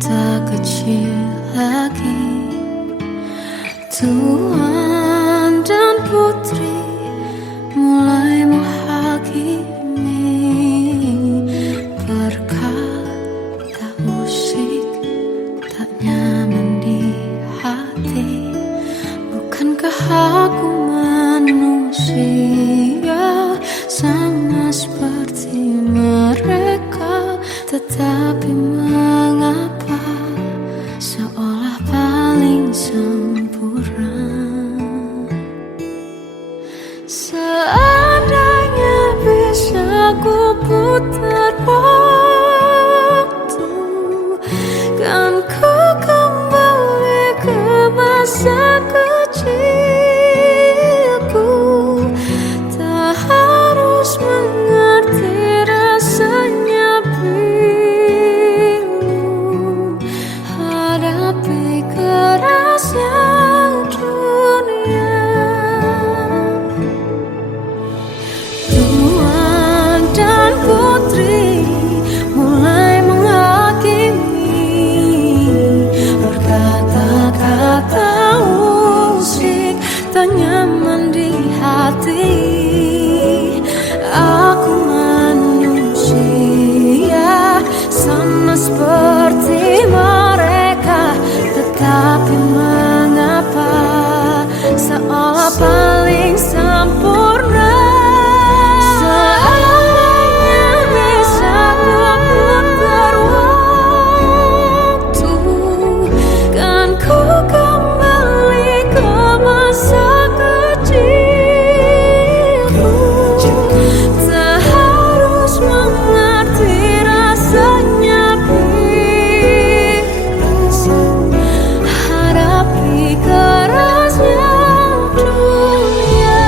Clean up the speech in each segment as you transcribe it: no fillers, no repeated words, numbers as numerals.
tak kecil lagi. Tuan dan putri mulai menghakimi. Berkata musik tak nyaman di hati. Bukankah aku manusia sama seperti mereka? Tetapi mengapa seolah paling sempurna? Seandainya bisa ku putar waktu, kan ku kembali ke masa kecilku. Tak harus mengerti rasanya pilu, hadapi kerasnya dunia. Tuan dan putri mulai menghakimi. Berkata-kata musik tak nyaman di hati. Aku manusia sama seperti mereka. Tetapi mengapa seolah paling sempurna? Seandainya bisa ku putar waktu, kan ku kembali ke masa kecilku. Tak harus mengerti rasanya pilu, hadapi kerasnya dunia.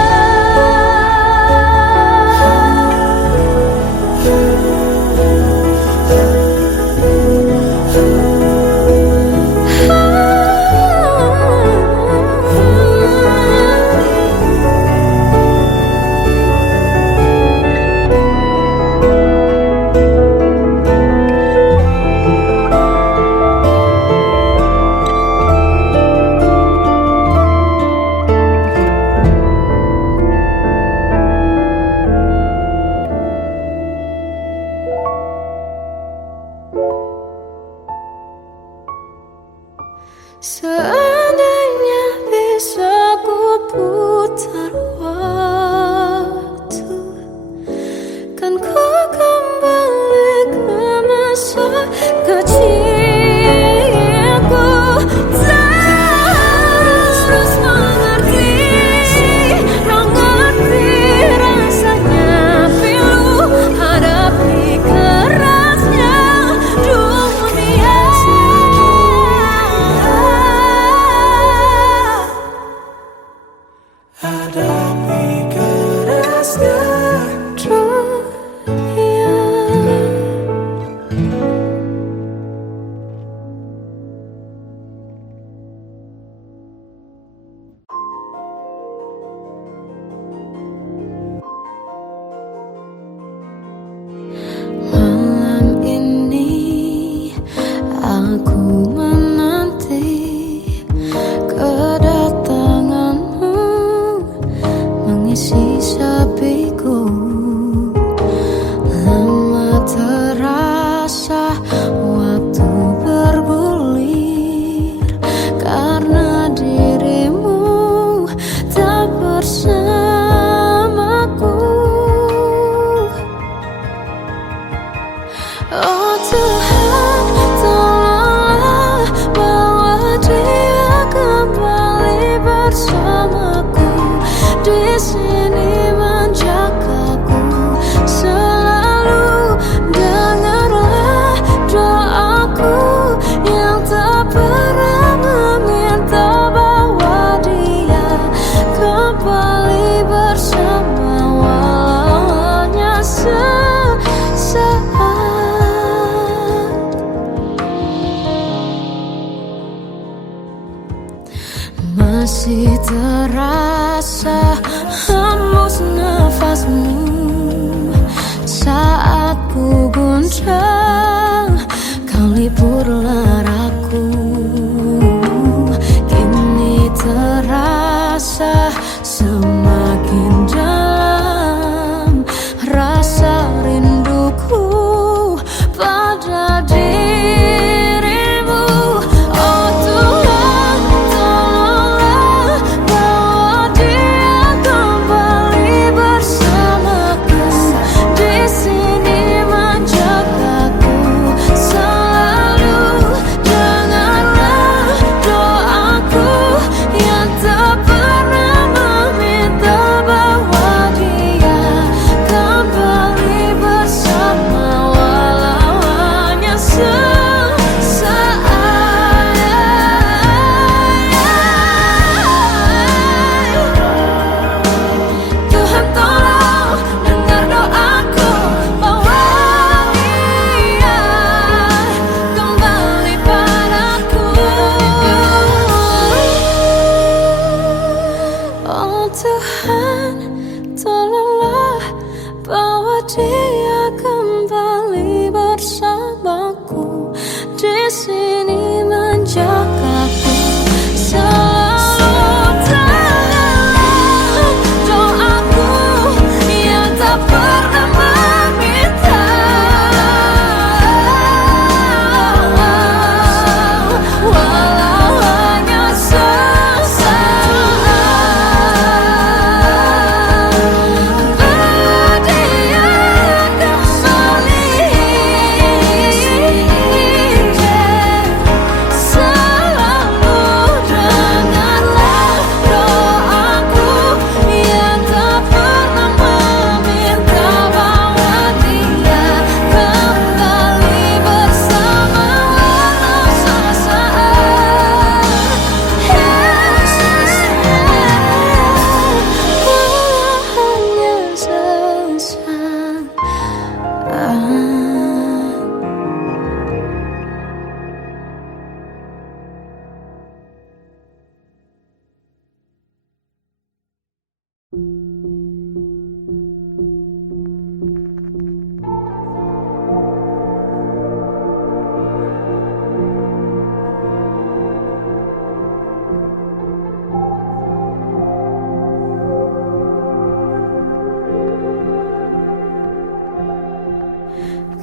Seandainya bisa ku putar waktu, kan ku kembali ke masa kecilku. Tak harus mengerti rasanya pilu, hadapi kerasnya dunia. Hadapi kerasnya dunia. Malam ini aku menanti kedatanganmu, mengisi sepiku. Lama terasa waktu bergulir, karena dirimu tak bersamaku. Oh Tuhan, tolonglah bawa dia kembali bersamaku. Di sini menjagaku selalu. Dengarlah doaku yang tak pernah meminta, bawa dia kembali bersama, walau hanya sesaat.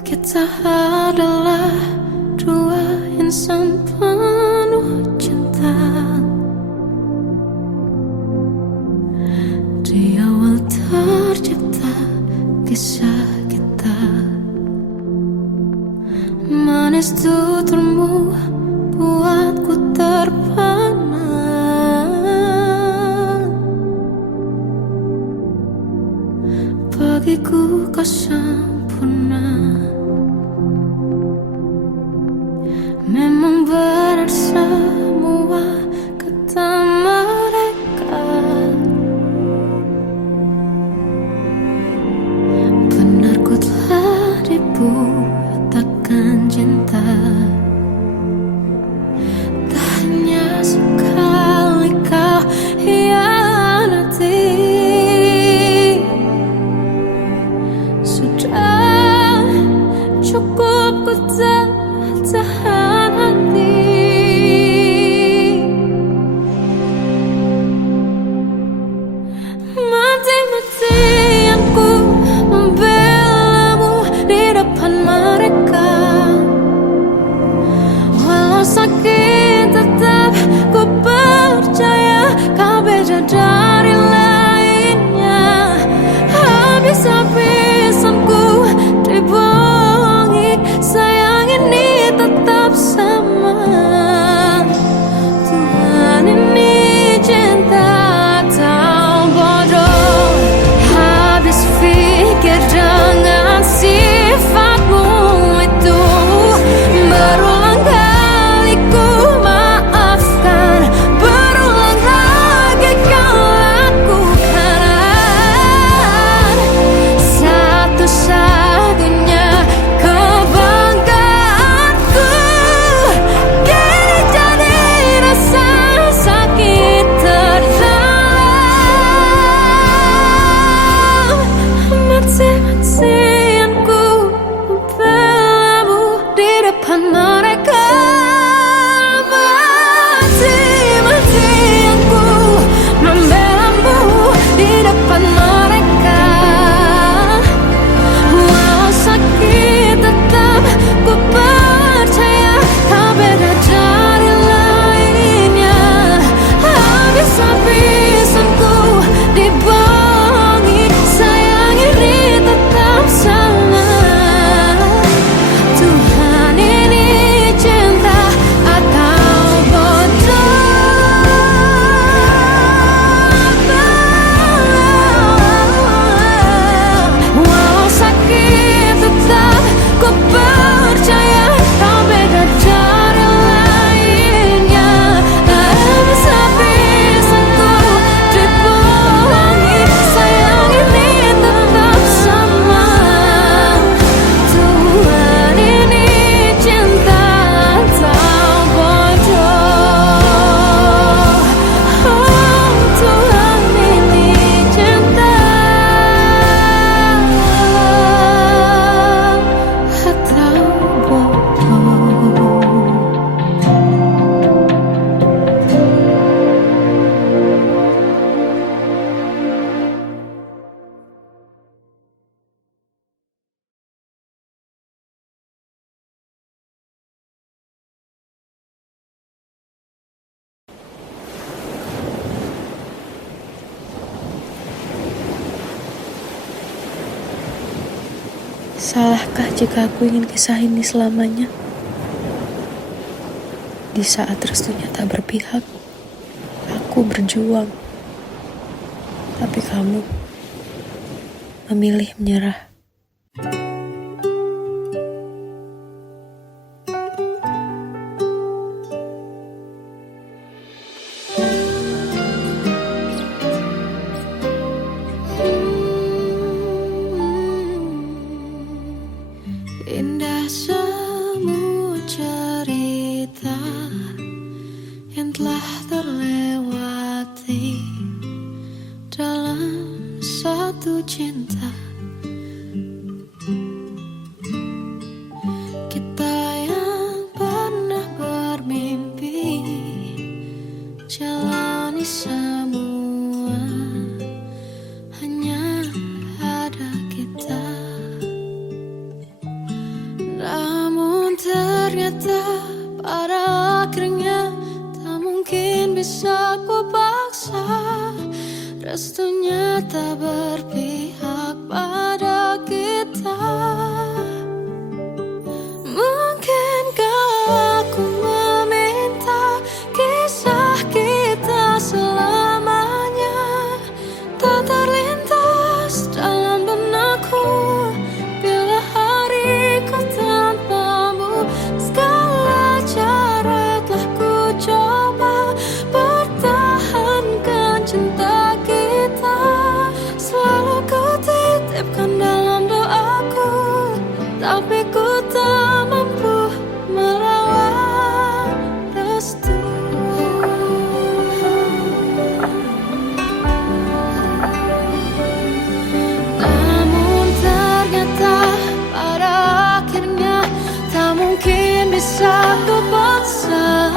Kita adalah dua insan penuh cinta. Di awal tercipta kisah kita. Manis tuturmu buatku terpana. Bagiku kau sempurna. Memang benar semua kata mereka. Benar ku telah dibutakan cinta. Tak hanya sekali kau hianati. Sudah cukup ku tahan hati. Mati-matian ku membelamu di depan mereka. Walau sakit tetap ku percaya kau beda dari lainnya. Habis-habisan ku dibohongi, sayang ini tetap sama. Tuhan ini cinta atau bodoh. Habis pikir dengan sifatmu itu. Berulang kali ku maafkan, berulang lagi kau lakukan. Satu-satunya kebanggaanku kini jadi rasa sakit terdalam. Mati-matian ku membelamu di depan mereka. Mati-matian ku membelamu di depan mereka. Walau sakit tetap ku percaya kau beda dari lainnya. Habis-habisan ku dibohongi, sayang ini tetap sama. Tuhan ini cinta atau bodoh. Walau sakit tetap ku percaya kau beda dari lainnya. Habis-habisan ku dibohongi, sayang ini tetap sama. Tuhan ini cinta atau bodoh. Oh, Tuhan ini cinta atau bodoh. Salahkah jika aku ingin kisah ini selamanya? Di saat restunya tak berpihak, aku berjuang. Tapi kamu memilih menyerah. Indah semua cerita yang telah terlewati dalam satu cinta. Kita yang pernah bermimpi jalani semua, hanya ada kita. Namun ternyata pada akhirnya tak mungkin bisa ku paksa. Restunya tak berpihak pada kita. Mungkinkah aku meminta kisah kita selamanya tak terlintas dalam benakku bila hariku tanpamu. Segala cara telah ku coba pertahankan cinta kita. Selalu ku titipkan dalam doaku, tapi ku tak mampu melawan restu. Namun ternyata pada akhirnya tak mungkin bisa ku paksa.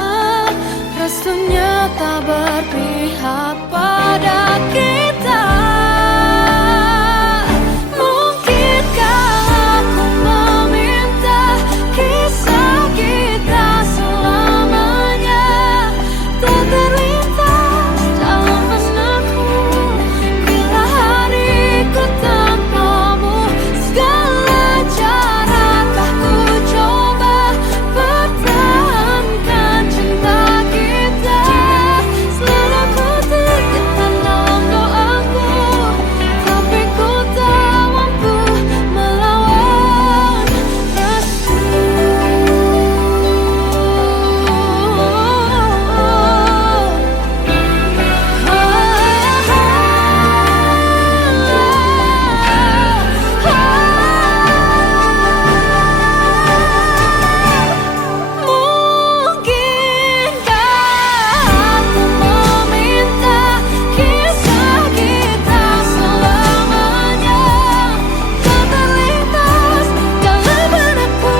Restunya tak berpihak pada kita. Mungkinkah aku meminta kisah kita selamanya tak terlintas dalam benakku bila hariku tanpamu. Segala cara telah ku coba pertahankan cinta kita. Selalu ku titipkan dalam doaku, tapi ku tak mampu melawan restu. Mungkinkah aku meminta kisah kita selamanya tak terlintas dalam benakku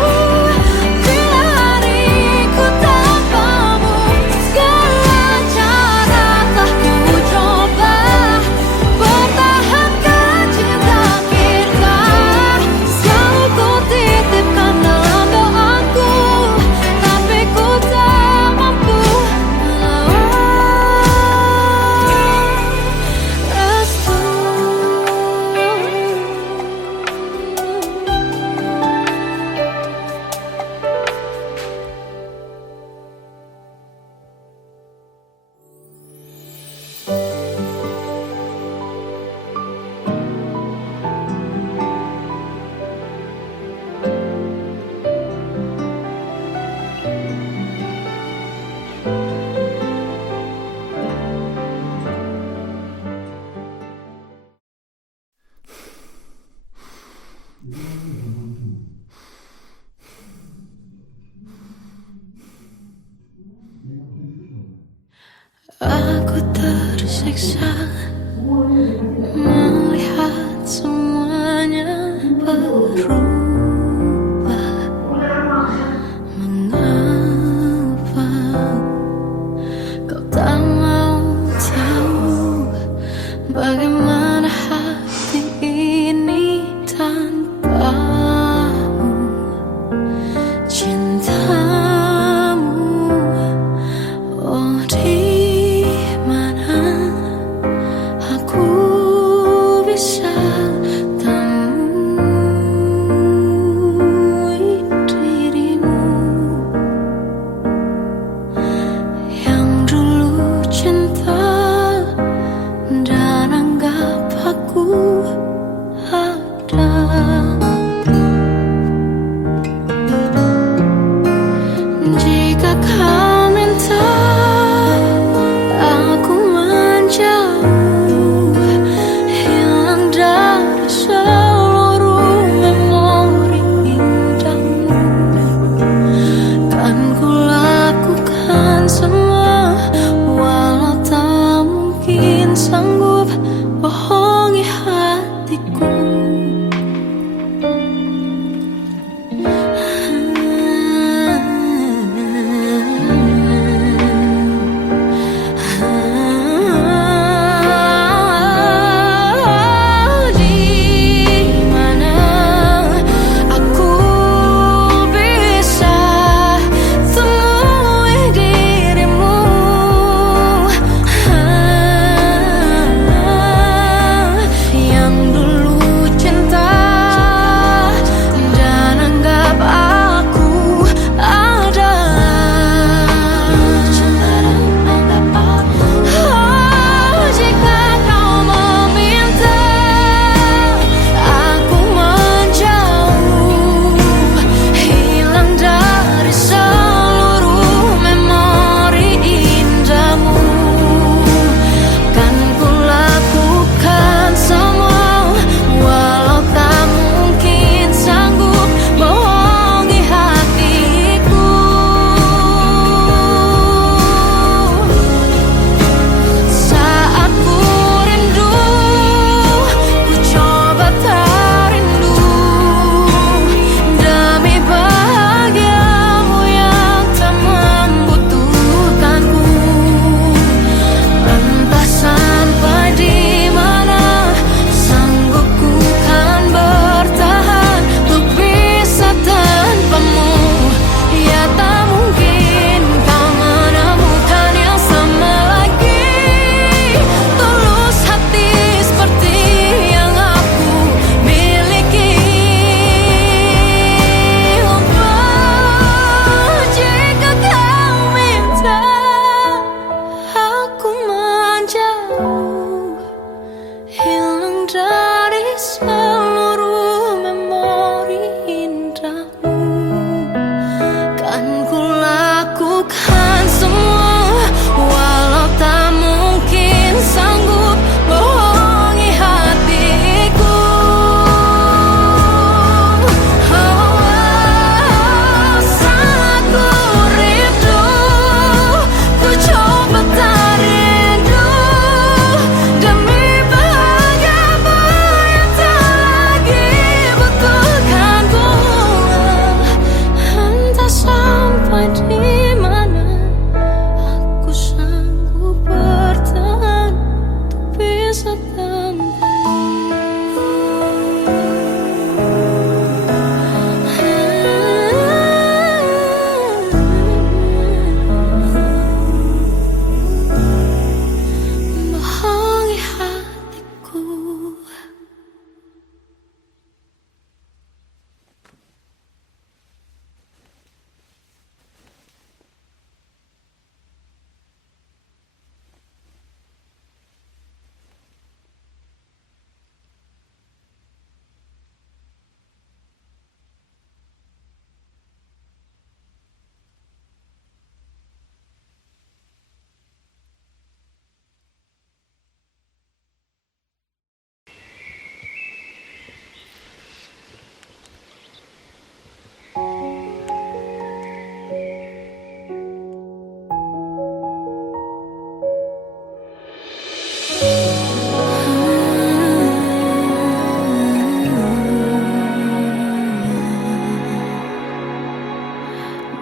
bila hariku tanpamu. Segala cara telah ku coba pertahankan cinta kita. Selalu ku titipkan dalam doaku, tapi ku tak mampu melawan restu. Aku tersiksa melihat semuanya berubah. Mengapa kau tak mau tahu bagaimana hati ini tanpamu? Cintamu, oh di mana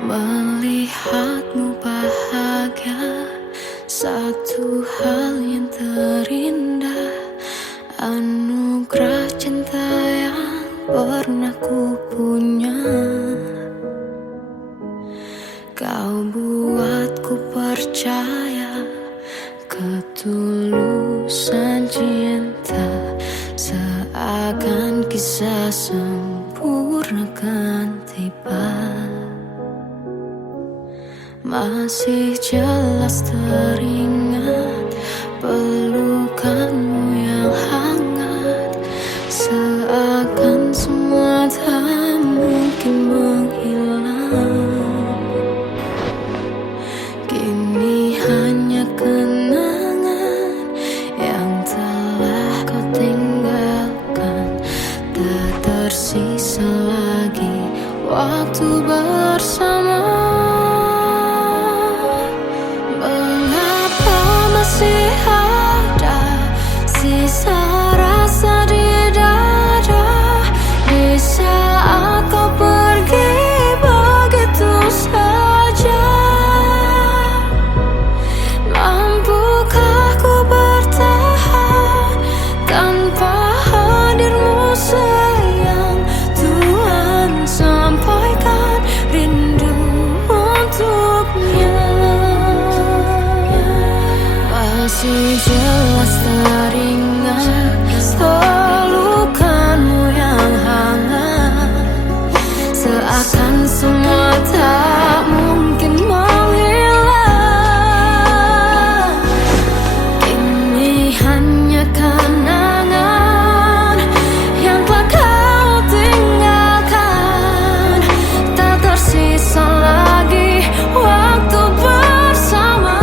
Melihatmu bahagia, satu hal yang terindah, anugerah cinta yang pernah ku punya. Kau buatku percaya ketulusan cinta, seakan kisah sempurna kan tiba. Masih jelas teringat pelukanmu yang hangat, seakan semua tak mungkin menghilang. Kini hanya kenangan yang telah kau tinggalkan, tak tersisa lagi waktu bersama. Masih ada sisa rasa di dada, di saat kau pergi begitu saja. Mampukah ku bertahan tanpa hadirmu sayang? Tuhan sampaikan rindu untuknya. Masih jelas teringat pelukanmu yang hangat, seakan semua tak mungkin menghilang. Kini hanya kenangan yang telah kau tinggalkan, tak tersisa lagi waktu bersama.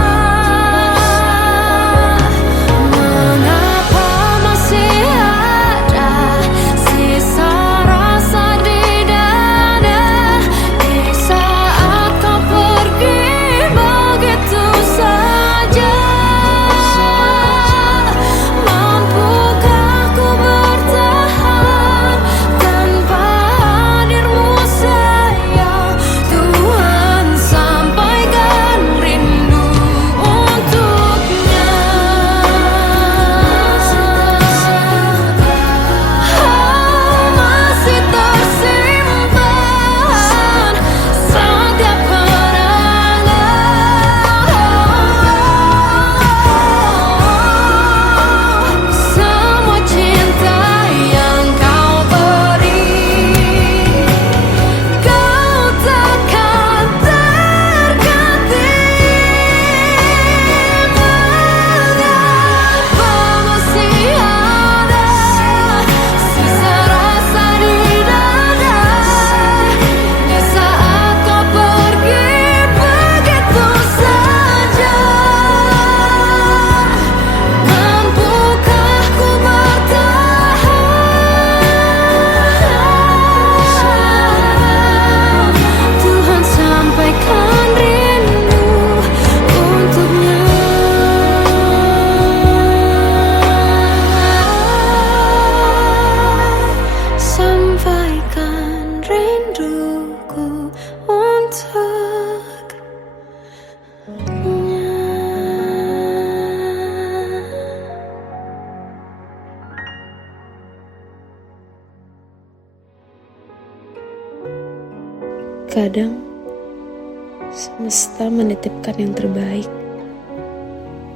Kadang semesta menitipkan yang terbaik,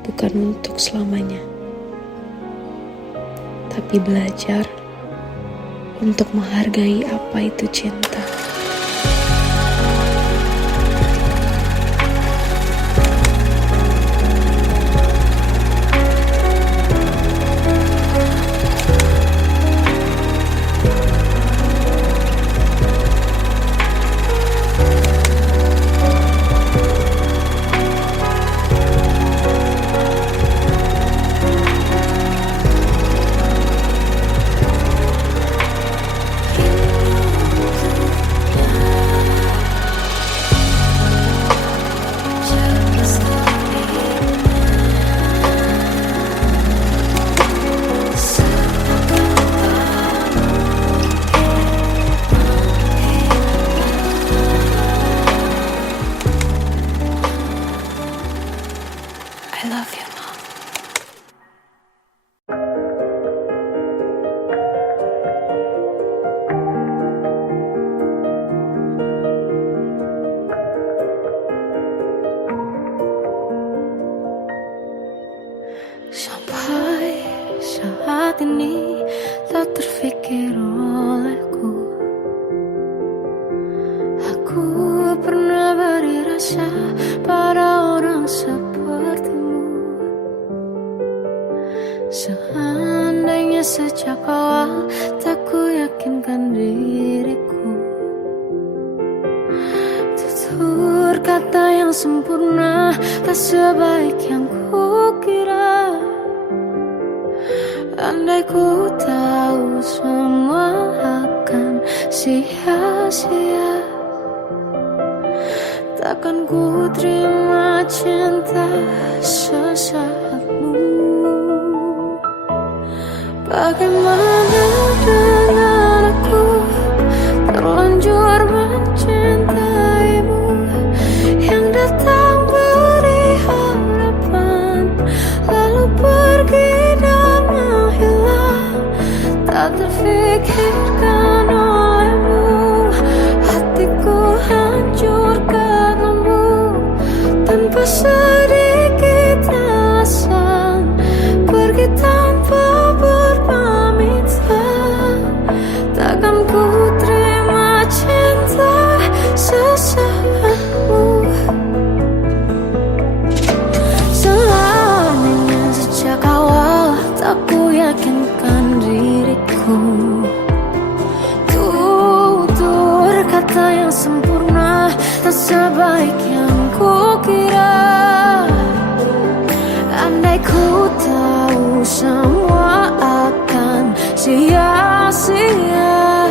bukan untuk selamanya, tapi belajar untuk menghargai apa itu cinta. Ku pernah beri rasa pada orang sepertimu. Seandainya sejak awal tak ku yakinkan diriku, tutur kata yang sempurna tak sebaik yang ku kira. Andai ku tahu semua akan sia-sia, takkan ku terima cinta sesaatmu. Bagaimana dengan aku terlanjur mencintaimu, yang datang beri harapan lalu pergi dan menghilang. Tak terfikirkan olehmu, hatiku hancur karenamu. Tanpa sedikit alasan pergi tanpa berpamitan. Takkan ku terima cinta sesaatmu. Seandainya sejak awal tak ku yakinkan diriku, tutur kata yang sempurna tak sebaik yang ku kira. Andai ku tahu semua akan sia-sia,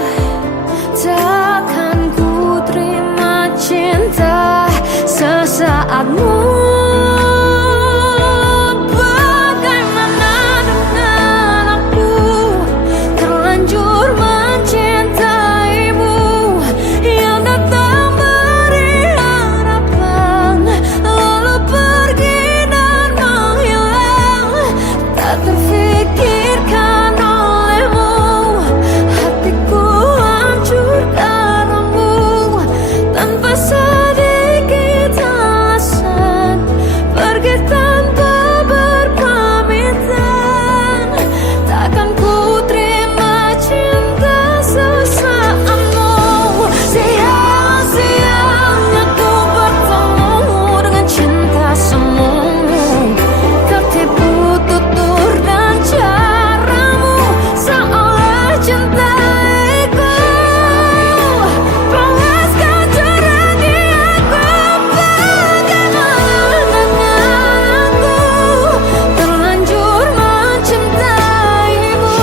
takkan ku terima cinta sesaatmu. Bagaimana dengan aku terlanjur mencintaimu, yang datang beri harapan lalu pergi dan menghilang. Tak terfikirkan olehmu, hatiku hancur karenamu. Tanpa sedikit alasan pergi tanpa berpamitan. Takkan ku terima cinta sesaatmu. Sia-sianya ku bertemu dengan cinta semu, tertipu tutur dan caramu seolah cintaiku. Panaskan curah di aku. Bagaimana dengan aku terlanjur mencintaimu,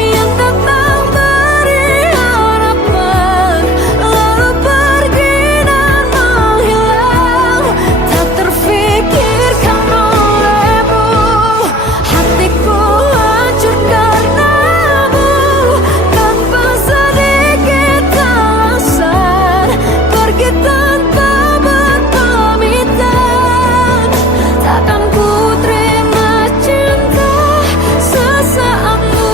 yang datang beri harapan lalu pergi dan menghilang. Tak terfikirkan olehmu, hatiku hancur karenamu. Tanpa sedikit alasan pergi tanpa berpamitan. Takkan ku terima cinta sesaatmu.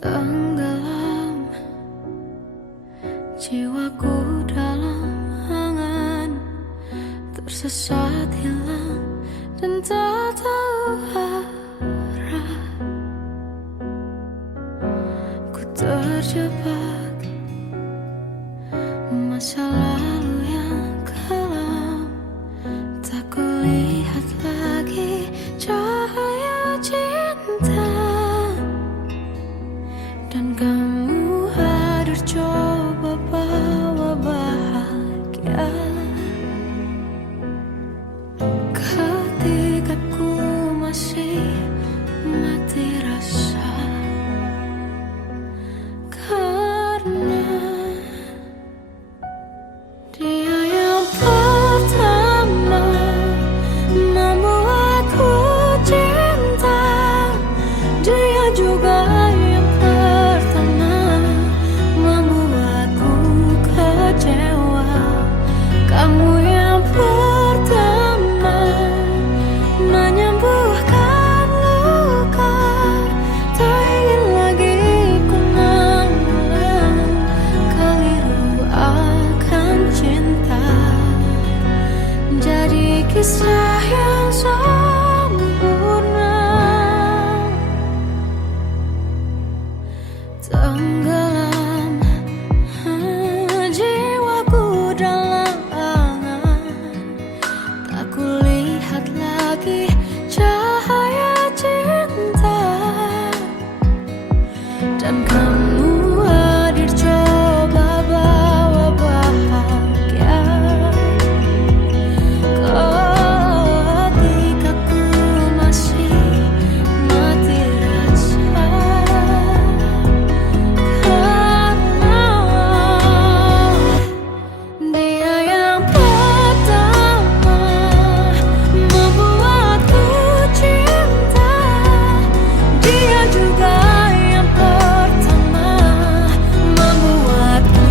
Tenggelam jiwaku dalam angan, tersesat hilang dan tak tahu arah. Ku terjebak masa lalu yang kelam, tak kulihat lagi cahaya cinta. Dan kamu hadir coba bawa bahagia ketika ku masih mati rasa. Karena dan kamu hadir coba bawa bahagia. Ketika ku masih mati rasa, karena dia yang pertama membuatku cinta. Dia juga yang pertama membuatku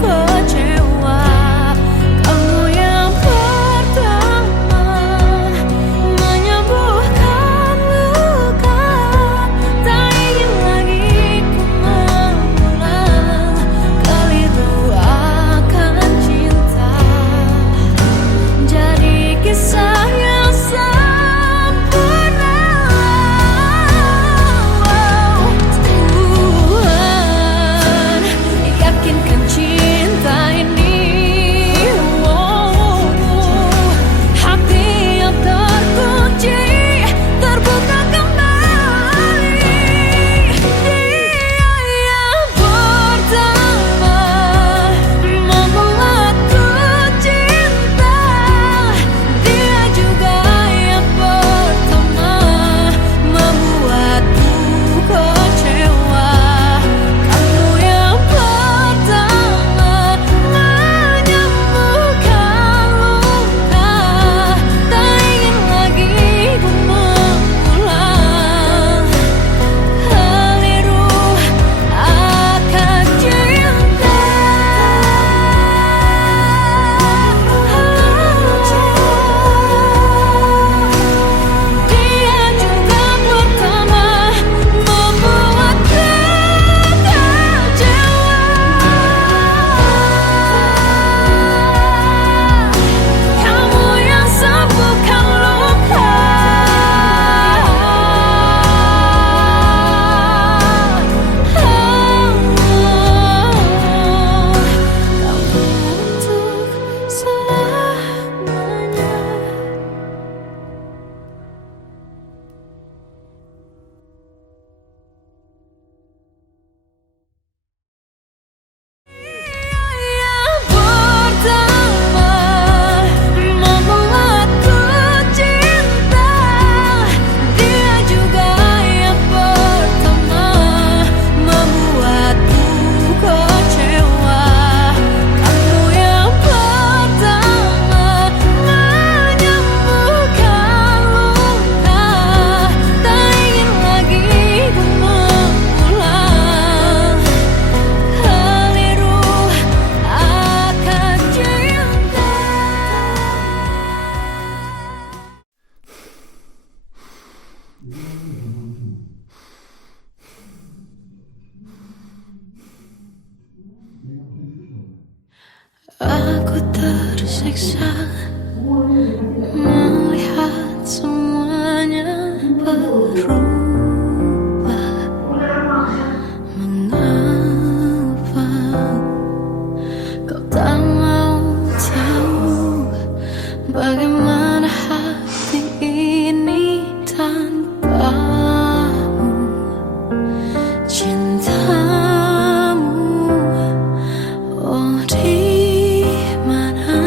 kecewa. Kamu yang pertama menyembuhkan luka. Tak ingin lagi ku mengulang keliru akan cinta. Jadi kisah yang sempurna. Tuhan, yakinkan cinta ini. Hati yang terkunci terbuka kembali. Dia yang pertama membuatku cinta. Dia juga yang pertama membuatku kecewa. Kamu yang pertama menyembuhkan luka. Tak ingin lagi ku mengulang keliru akan cinta. Dia juga pertama membuatku kecewa. Kamu yang sembuhkan luka. Kamu untuk selamanya. Yang pertama membuatku cinta. Dia juga yang pertama membuatku kecewa. Kamu yang pertama menyembuhkan luka. Tak ingin lagi ku mengulang keliru akan cinta. Aku tersiksa melihat semuanya berubah. Mengapa kau tak mau tahu bagaimana hati ini tanpamu? Cintamu, oh di mana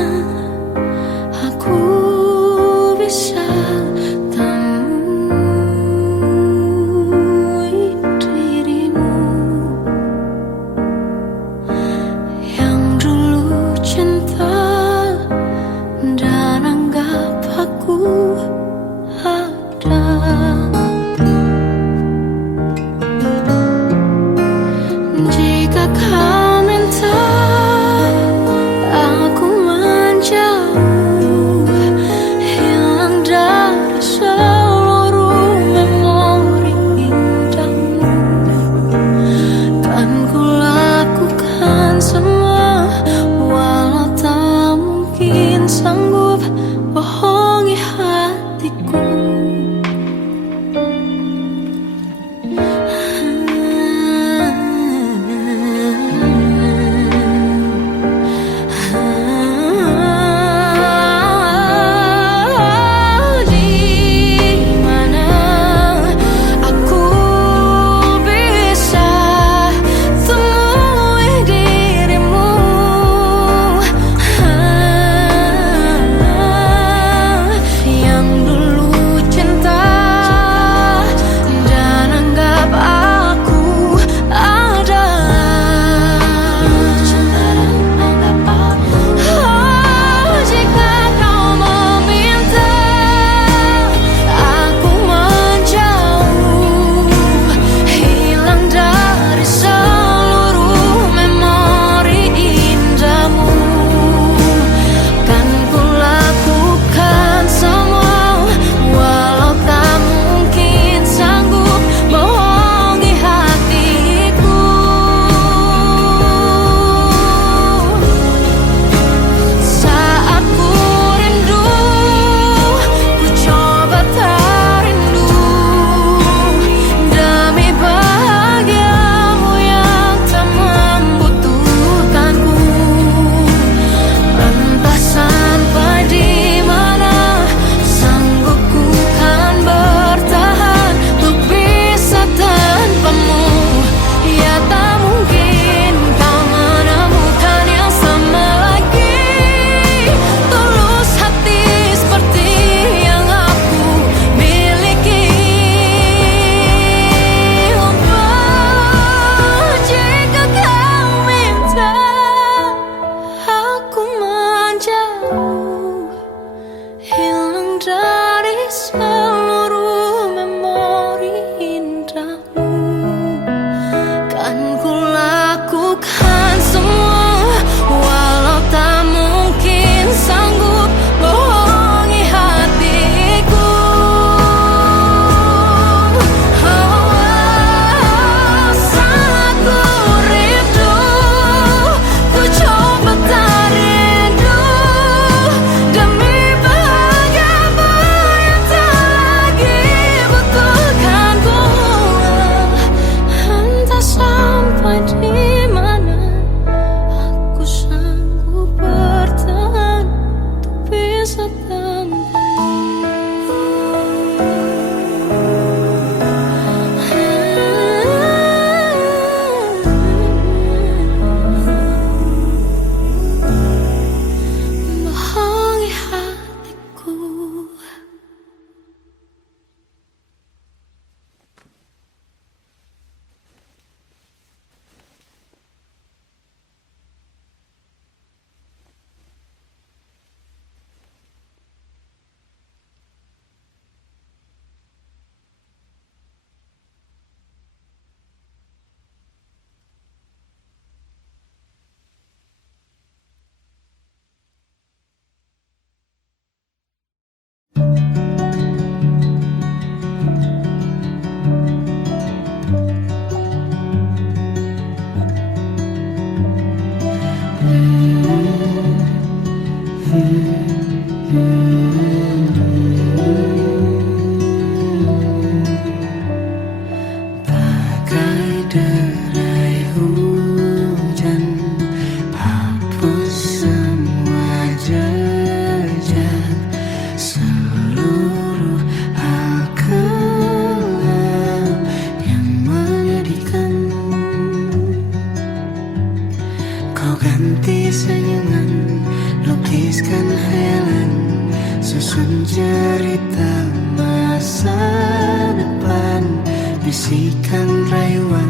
bisikan rayuan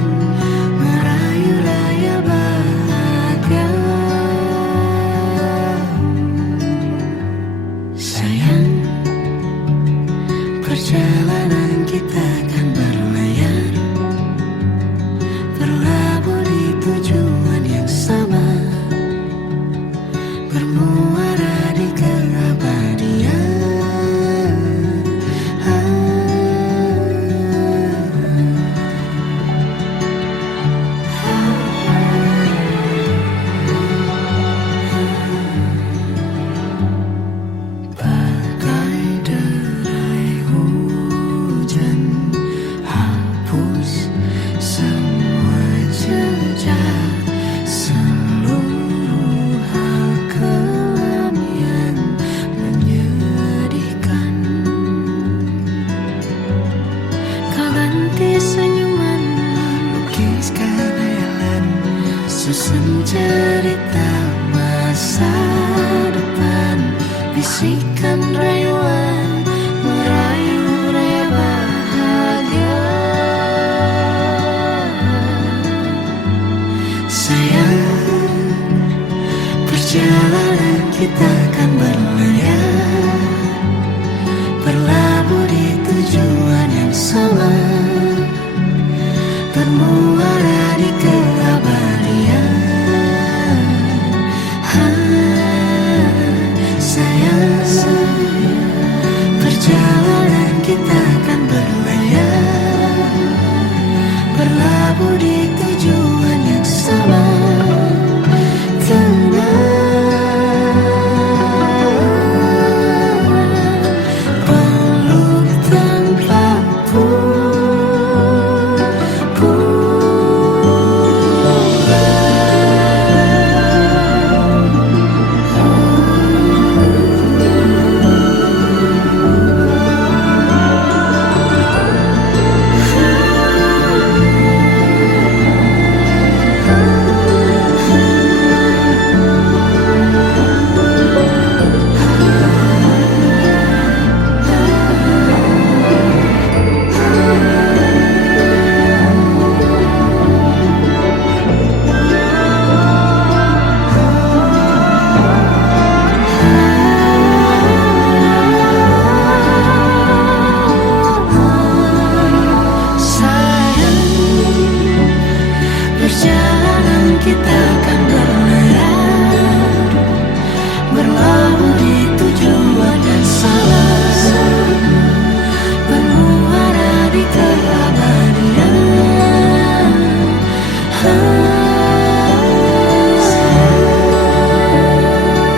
merayu raya bahagia. Sayang, perjalanan kita akan berlayar, berlabuh di tujuan yang sama, bermuara di keabadian. Bagai derai hujan, hapus semua jejak, seluruh hal kelam yang menyedihkan. Kau ganti senyuman, lukiskan hayalan, susun cerita masa depan, bisikan rayuan merayu raya bahagia. Sayang, perjalanan kita akan berlayar, berlabuh di tujuan yang sama, bermuara di keabadian. Sayang, perjalanan kita akan berlayar, berlabuh di tujuan yang sama. Peluk tanpaku perjalanan kita akan berlayar, berlabuh di tujuan yang sama, bermuara di keabadian.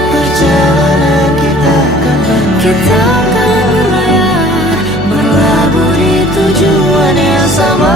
Perjalanan kita akan berlayar, berlabuh di tujuan yang sama.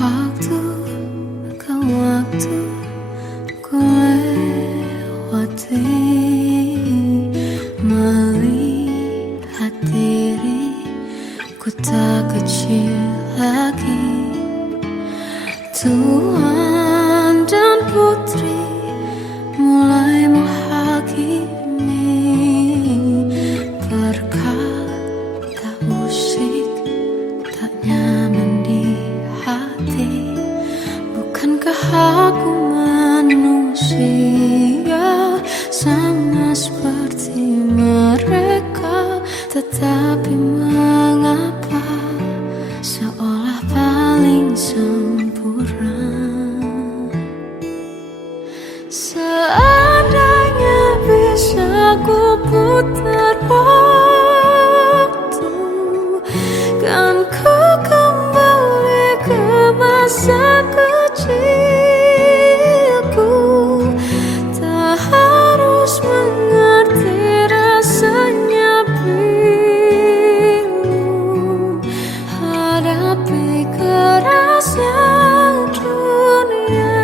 Waktu ke waktu ku lewati, melihat diri ku tak kecil lagi. Tuan dan putri mulai menghakimi, berkata musik tak nyaman di hati. Bukankah aku manusia sama seperti mereka, tetap Tetapi mengapa seolah paling sempurna? Seandainya bisa ku putar waktu, kan ku kembali ke masa kecilku. Tak harus mengerti rasanya pilu, hadapi kerasnya dunia.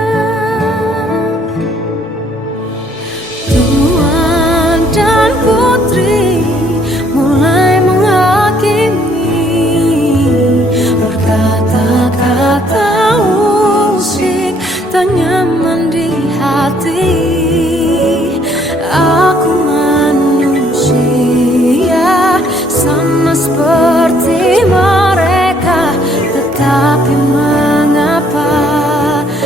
Tuan dan putri mulai menghakimi, berkata-kata usik tak nyaman di hati. Aku manusia sama seperti mereka, tetapi mengapa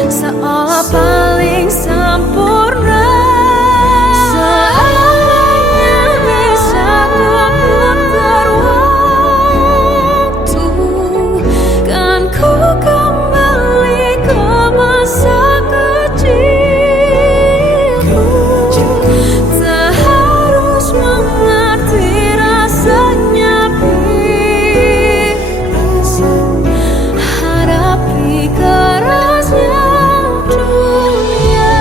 seolah paling sempurna? Seandainya bisa ku putar waktu, kan ku kembali ke masa kecilku. Tak harus mengerti rasanya pilu, hadapi kerasnya dunia.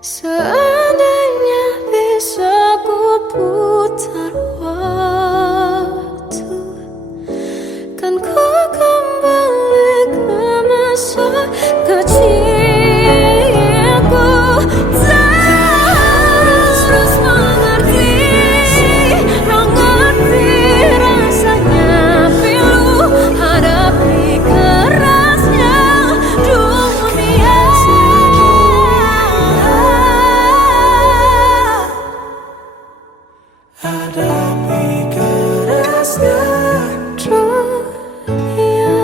Seandainya bisa ku putar waktu, kan ku kembali ke masa kecilku. Tak harus mengerti rasanya pilu, hadapi kerasnya dunia. Hadapi kerasnya dunia.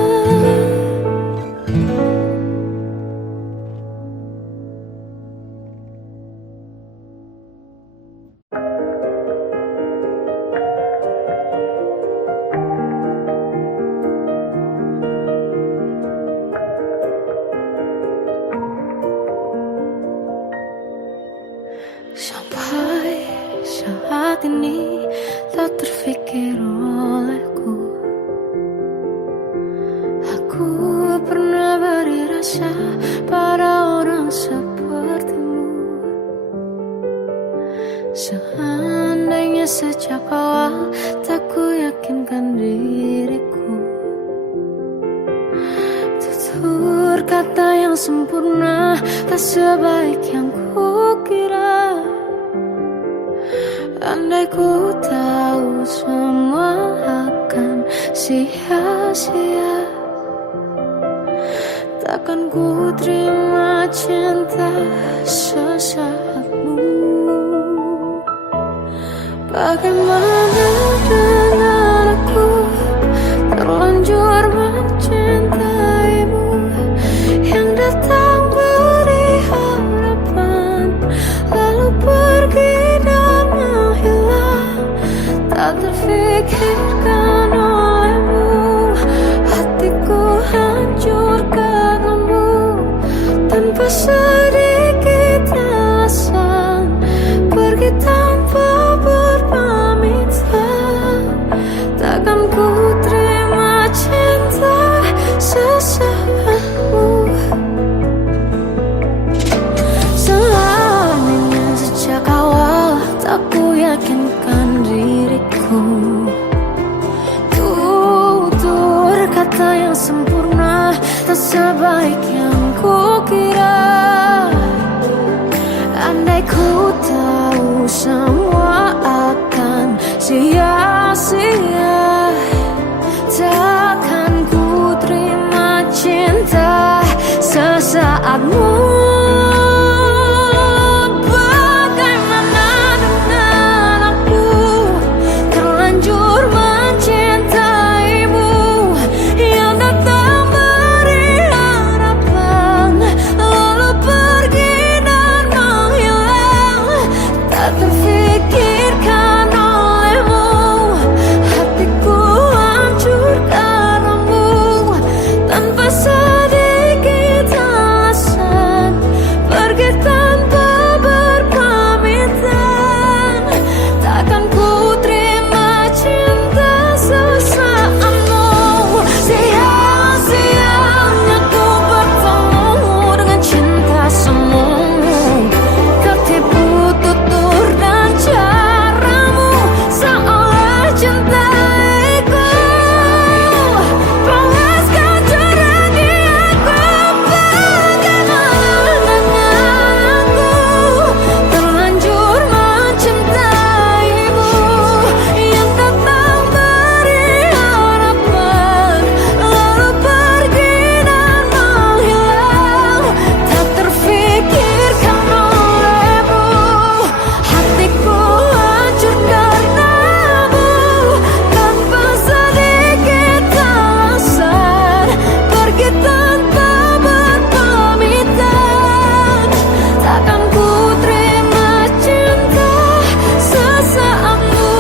Sampai saat ini tak terfikir olehku, aku pernah beri rasa pada orang sepertimu. Seandainya sejak awal tak ku yakinkan diriku, tutur kata yang sempurna tak sebaik yang ku kira. Andai ku tahu semua akan sia-sia, takkan ku terima cinta sesaatmu. Bagaimana dengan aku terlanjur mencintaimu, yang datang beri harapan lalu pergi dan menghilang. Tak terfikirkan olehmu, hatiku hancur karenamu. Tanpa sedikit alasan pergi tanpa berpamitan, takkan ku terima cinta sesaatmu. Selamanya sejak awal tak ku yakinkan diriku, tutur kata yang sempurna tak sebaik kukira, andai ku tahu semua akan sia-sia, takkan ku terima cinta sesaatmu. Bagaimana dengan aku, terlanjur mencintaimu, yang datang beri harapan, lalu pergi dan menghilang, tak terfikirkan olehmu. Hatiku hancur karenamu, tanpa sedikit alasan, pergi tanpa berpamitan. Takkan ku terima cinta sesaatmu. Sia-sianya ku bertemu dengan cinta semu, ketipu tutur dan caramu, seolah cintaiku. Panaskan curah di aku. Bagaimana dengan aku, terlanjur mencintaimu, yang datang beri harapan, lalu pergi dan menghilang, tak terfikirkan olehmu. Hatiku hancur karenamu, tanpa sedikit alasan, pergi tanpa berpamitan. Takkan ku terima cinta sesaatmu.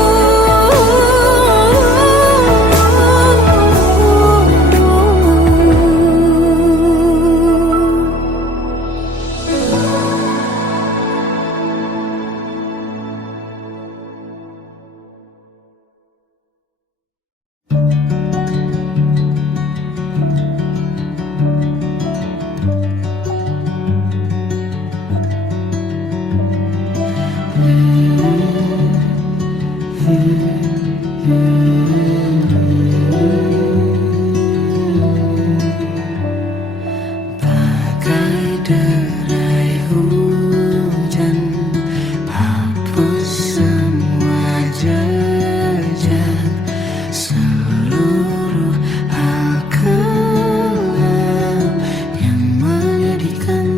Bagai derai hujan, hapus semua jejak, seluruh hal kelam yang menyedihkan.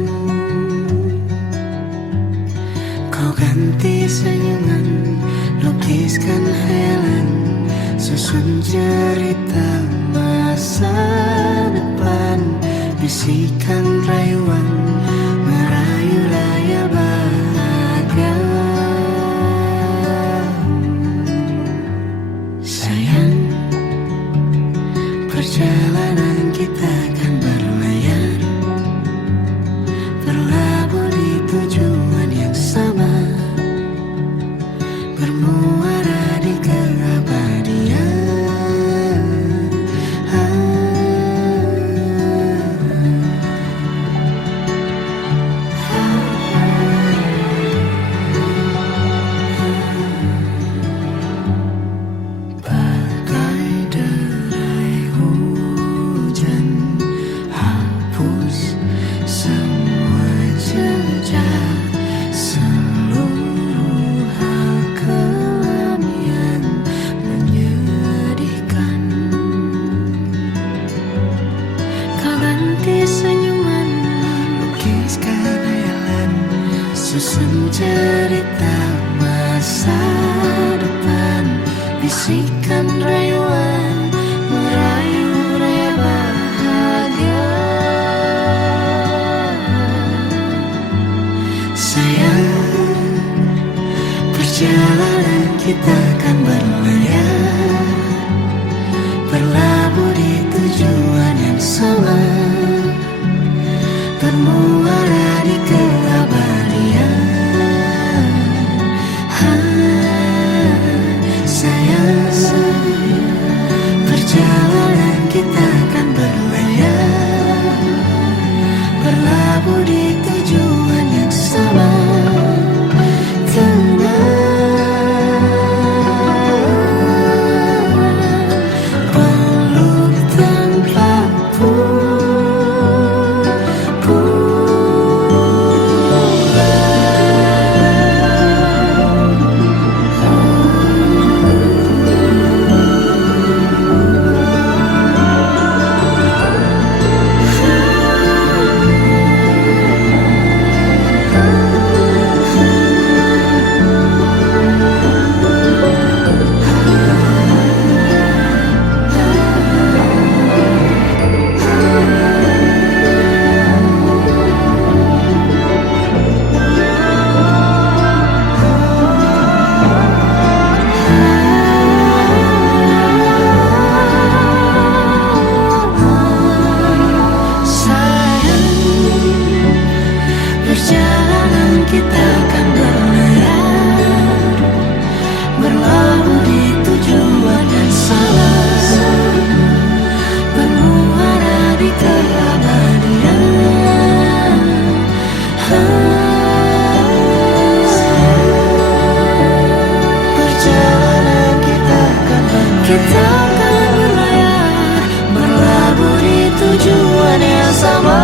Kau ganti senyuman, lukiskan hayalan, susun cerita masa depan, bisikan rayuan, merayu layar bahagia. Sayang, perjalanan kita akan berlayar, berlabuh di tujuan yang sama, bermuara di keabadian. Bagai derai hujan, hapus semua jejak, seluruh hal kelam yang menyedihkan. Kau ganti senyuman, lukiskan hayalan, susun cerita masa depan, bisikan rayuan, merayu raya bahagia. Sayang, perjalanan kita akan berlayar, berlabuh di tujuan yang sama, bermuara di keabadian. Sayang, perjalanan kita akan berlayar, berlabuh di tujuan yang sama. Peluk tanpa kita akan berlayar, berlabuh di tujuan yang sama, bermuara di keabadian. Perjalanan kita akan berlayar, berlabuh di tujuan yang sama.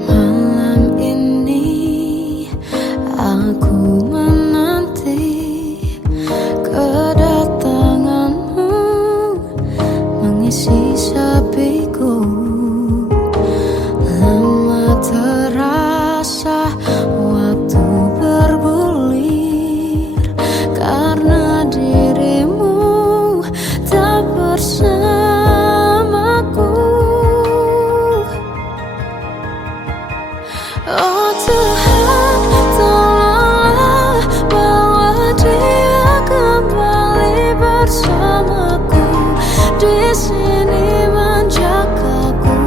Malam ini aku menanti kedatanganmu mengisi sepiku. Lama terasa waktu bergulir karena dirimu tak bersamaku. Oh Tuhan, tolonglah bawa dia kembali bersamaku. Di sini menjagaku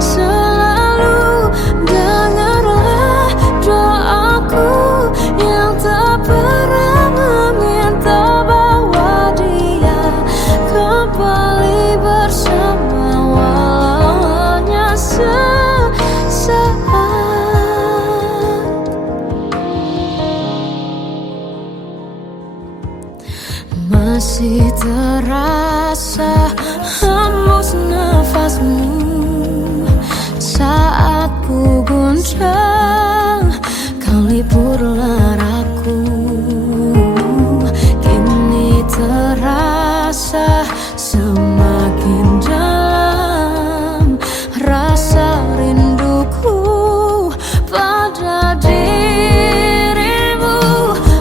selalu. Dengarlah doaku yang tak pernah meminta, bawa dia kembali bersama walau hanya sesaat. Masih terasa hembus nafasmu saat ku guncang, kau lipurlah raku. Kini terasa semakin dalam rasa rinduku pada dirimu.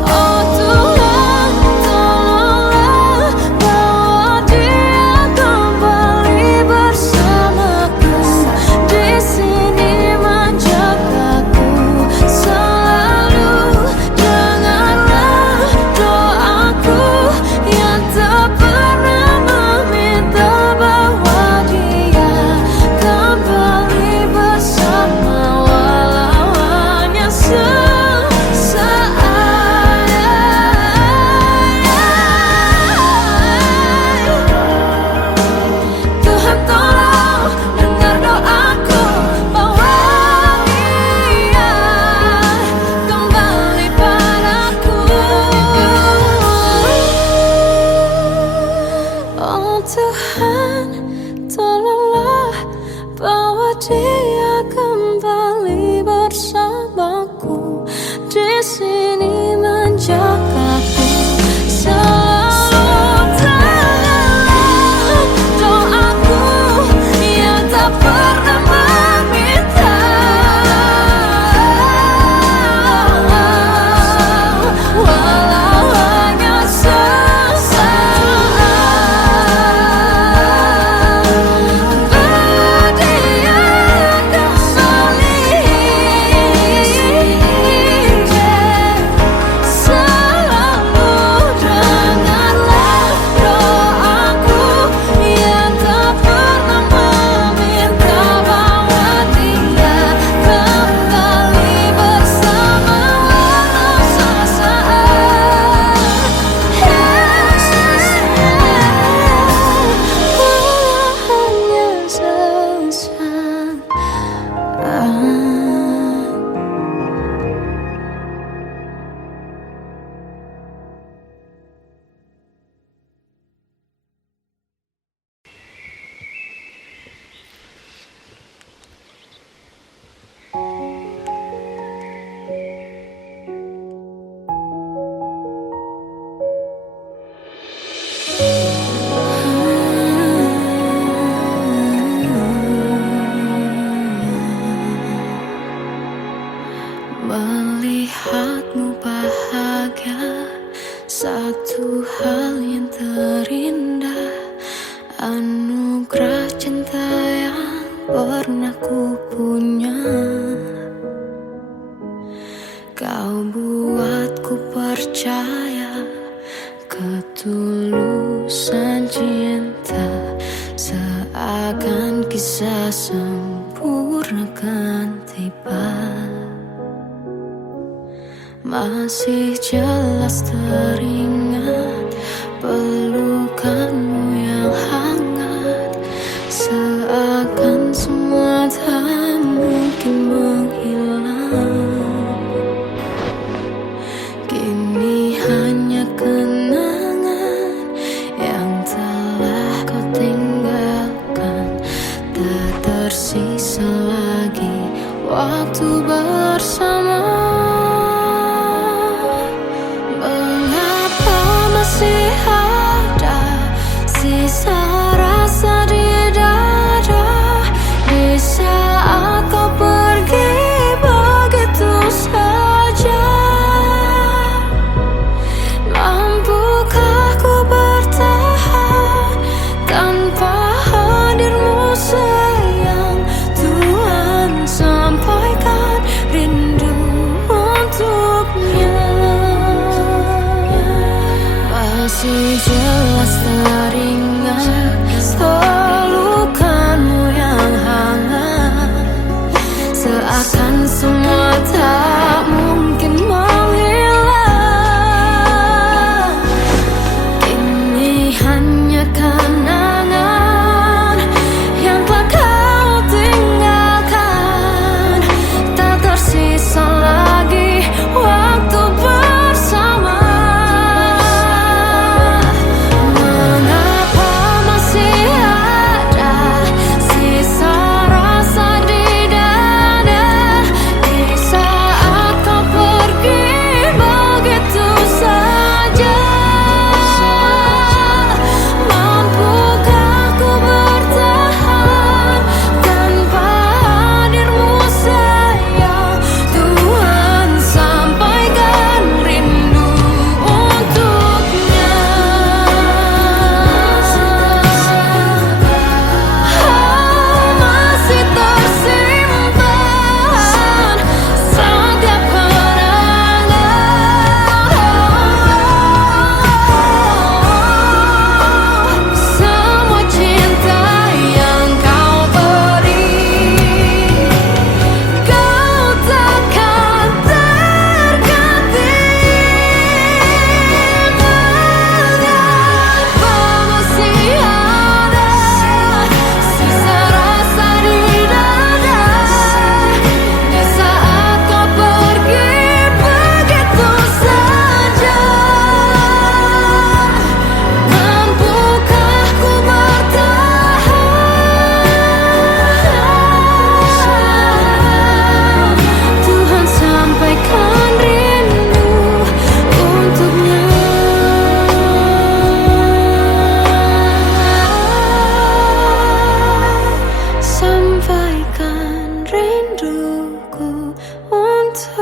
Oh Tuhan, tolonglah bawa dia kembali bersamaku. Di sini menjagaku selalu. Dengarlah doaku yang tak pernah meminta, bawa dia kembali bersama walau hanya sesaat. Tuhan tolong dengar doaku, bawa dia kembali padaku. Oh Tuhan, tolonglah bawa dia kembali bersamaku. Di sini menjagaku selalu. Dengarlah doaku yang tak pernah meminta, walau hanya sesaat. Bawa dia kembali. anugerah cinta yang pernah ku punya. Kau buatku percaya ketulusan cinta, seakan kisah sempurna kan tiba. Masih jelas teringat pelukanmu yang hangat, seakan semua tak mungkin menghilang. Kini hanya kenangan yang telah kau tinggalkan, tak tersisa lagi waktu bersama. Mengapa masih ada sisa rasa di dada, di saat kau pergi begitu saja? Mampukah ku bertahan tanpa hadirmu sayang? Tuhan, sampaikan rindu untuknya. Masih jelas teringat pelukanmu yang hangat, seakan semua tak mungkin menghilang. Kini hanya kenangan yang telah kau tinggalkan, tak tersisa lagi waktu bersama. Mengapa masih ada sisa rasa di dada, di saat kau pergi begitu saja? Mampukah ku bertahan tanpa hadirmu sayang? Tuhan, sampaikan rindu untuknya. Masih tersimpan setiap kenangan, semua cinta yang kau beri. Kau takkan terganti. Mengapa masih ada sisa rasa di dada, di saat kau pergi begitu saja? Mampukah ku bertahan? Tuhan, sampaikan rindu untuknya. Sampaikan rinduku untuknya.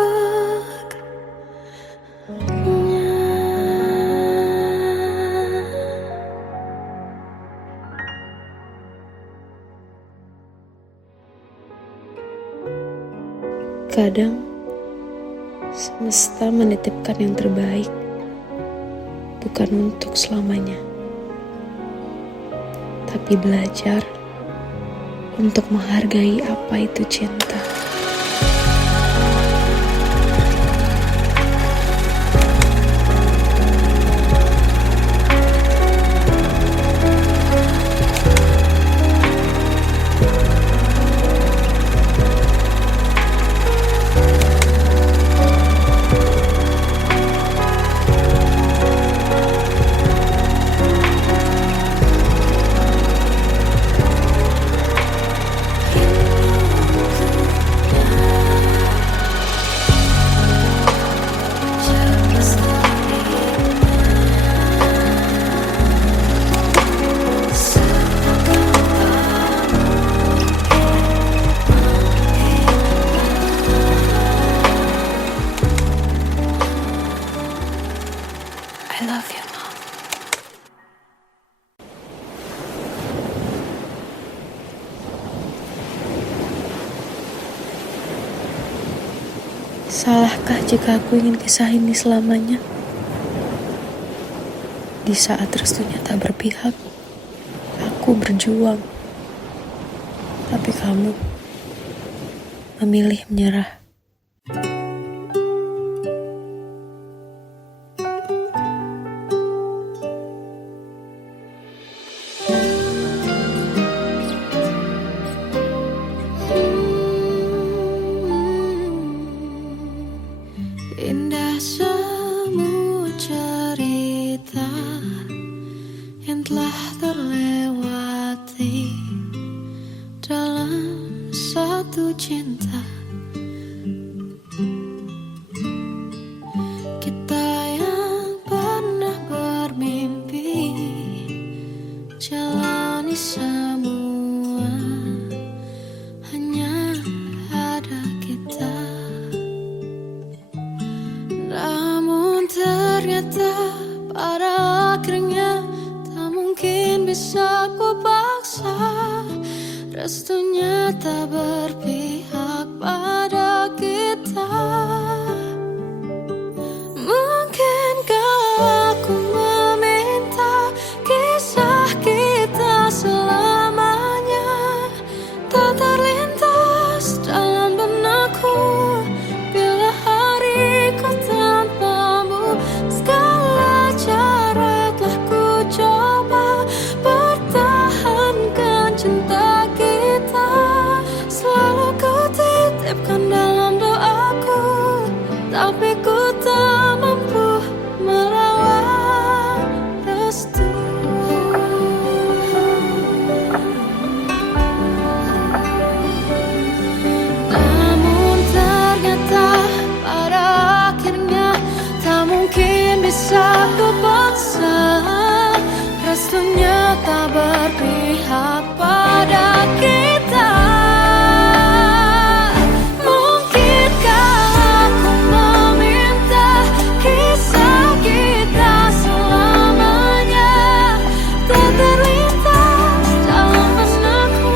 Kadang semesta menitipkan yang terbaik, bukan untuk selamanya, tapi belajar untuk menghargai apa itu cinta. Salahkah jika aku ingin kisah ini selamanya? Di saat restunya tak berpihak, aku berjuang. Tapi kamu memilih menyerah. Indah semua cerita yang telah terlewati dalam satu cinta. Kita yang pernah bermimpi jalani semua, hanya ada kita. Namun ternyata pada akhirnya tak mungkin bisa ku paksa. Restunya tak berpihak pada kita. Mungkinkah aku meminta kisah kita selamanya tak terlintas dalam benakku bila hariku tanpamu. Segala cara telah ku coba pertahankan cinta kita. Selalu ku titipkan dalam doaku, tapi ku tak mampu merawat restu. Namun ternyata pada akhirnya tak mungkin bisa ku paksa. Restunya tak berpihak pada kita. Mungkinkah aku meminta kisah kita selamanya tak terlintas dalam benakku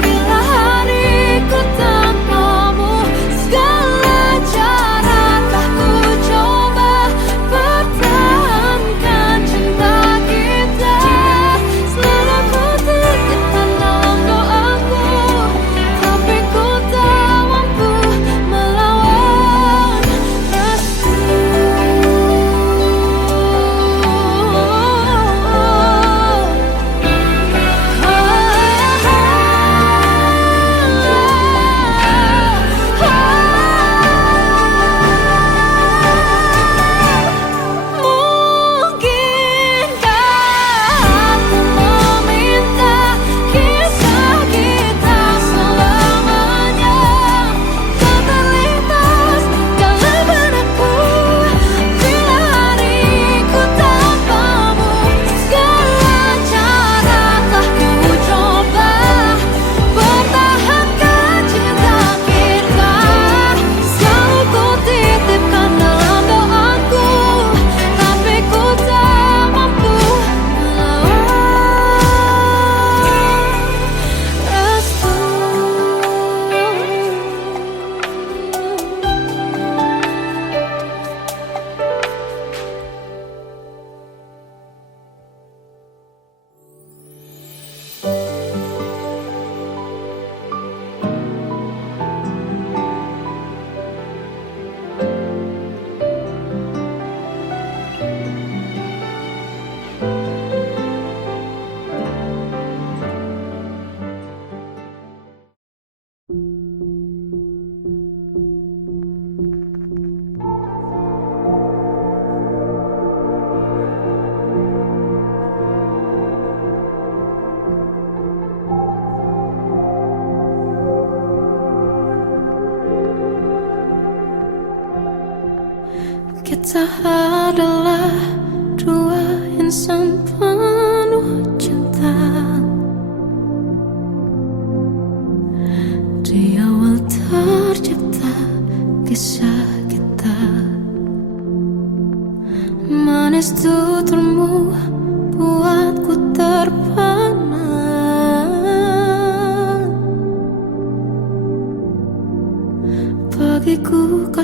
bila hariku tanpamu. Segala cara telah ku coba pertahankan cinta kita. Selalu ku titipkan dalam doaku, tapi ku tak mampu melawan restu. Mungkinkah aku meminta kisah kita selamanya tak terlintas dalam benakku bila hariku tanpamu. Segala cara telah ku coba pertahankan cinta kita. Selalu ku titipkan dalam doaku, tapi ku tak mampu melawan restu. Kita adalah dua insan penuh cinta. Di awal tercipta kisah kita. Manis tuturmu buatku terpana. Bagiku kau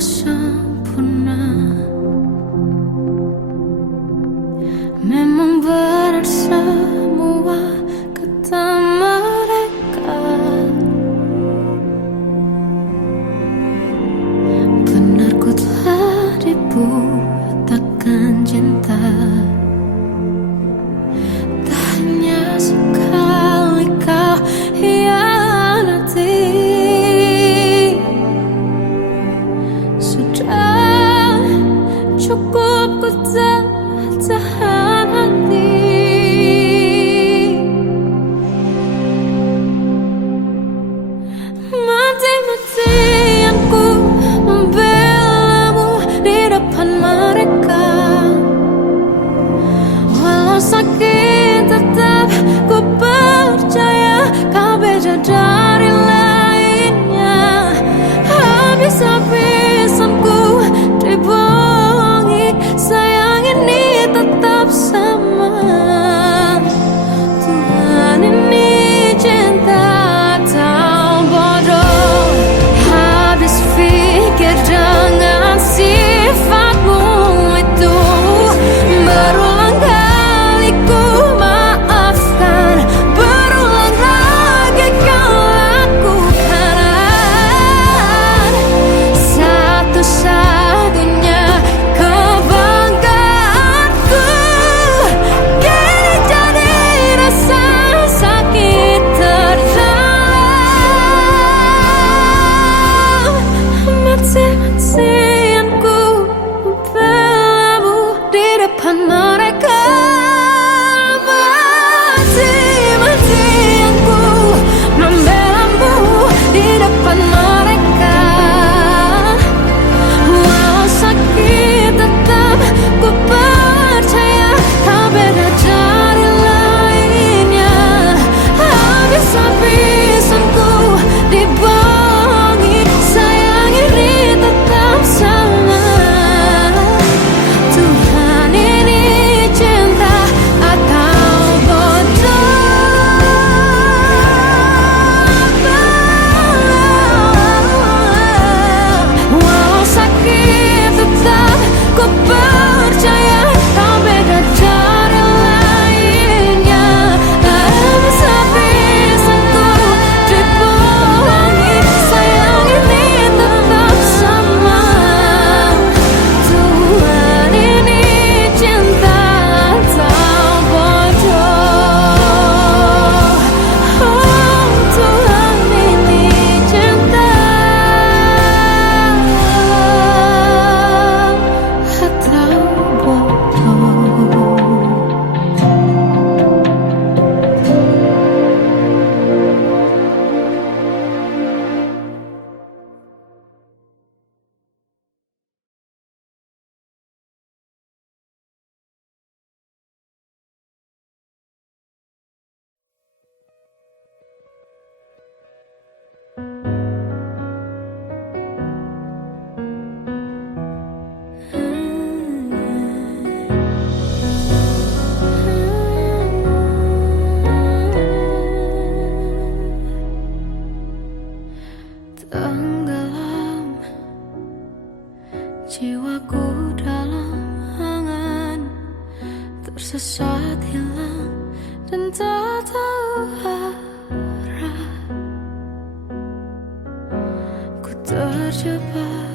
Tenggelam jiwaku dalam angan, tersesat hilang dan tak tahu arah. Ku terjebak